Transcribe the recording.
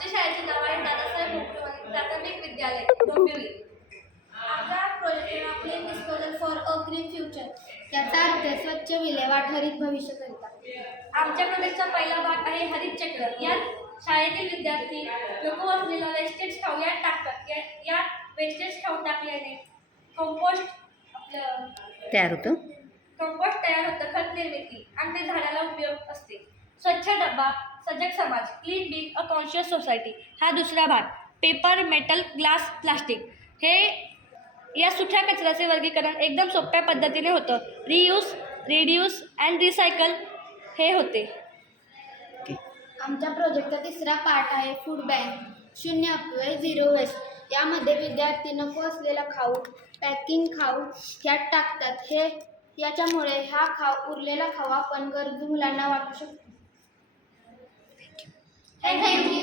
आमच्या शाळेचे नाव आहे दादासाहेब मुक्तवाणी प्राथमिक विद्यालय डोंबिवली. आमचा project now clean disposal for a green future. याचा अर्थ स्वच्छ विल्हेवाट हरित भविष्य करिता. आमच्या प्रोजेक्टचा पहिला भाग आहे हरित चक्र. यात शाळेतील विद्यार्थी नको असलेला वेस्टेज खाऊ यात टाकतात. या वेस्टेज खाऊ टाकल्याने कंपोस्ट तयार होतं. तयार होतं, खत निर्मिती आणि ते झाडाला उपयोग असते. स्वच्छ डबा, सजग समाज, clean being a conscious society हा दुसरा भाग. पेपर, मेटल, ग्लास, प्लास्टिक हे या सुख्या कचऱ्याचे वर्गीकरण एकदम सोप्या पद्धतीने होतं. रियूज, रिड्यूस अँड रिसायकल हे होते. आमच्या प्रोजेक्टचा तिसरा पार्ट आहे फूड बँक. शून्य अपव्यय, झिरो वेस्ट. यामध्ये विद्यार्थी नको असलेला खाऊ, पॅकिंग खाऊ ह्यात टाकतात. याच्यामुळे उरलेला खाऊ आपण गरजू मुलांना वाटू शकतो. थँक्यू.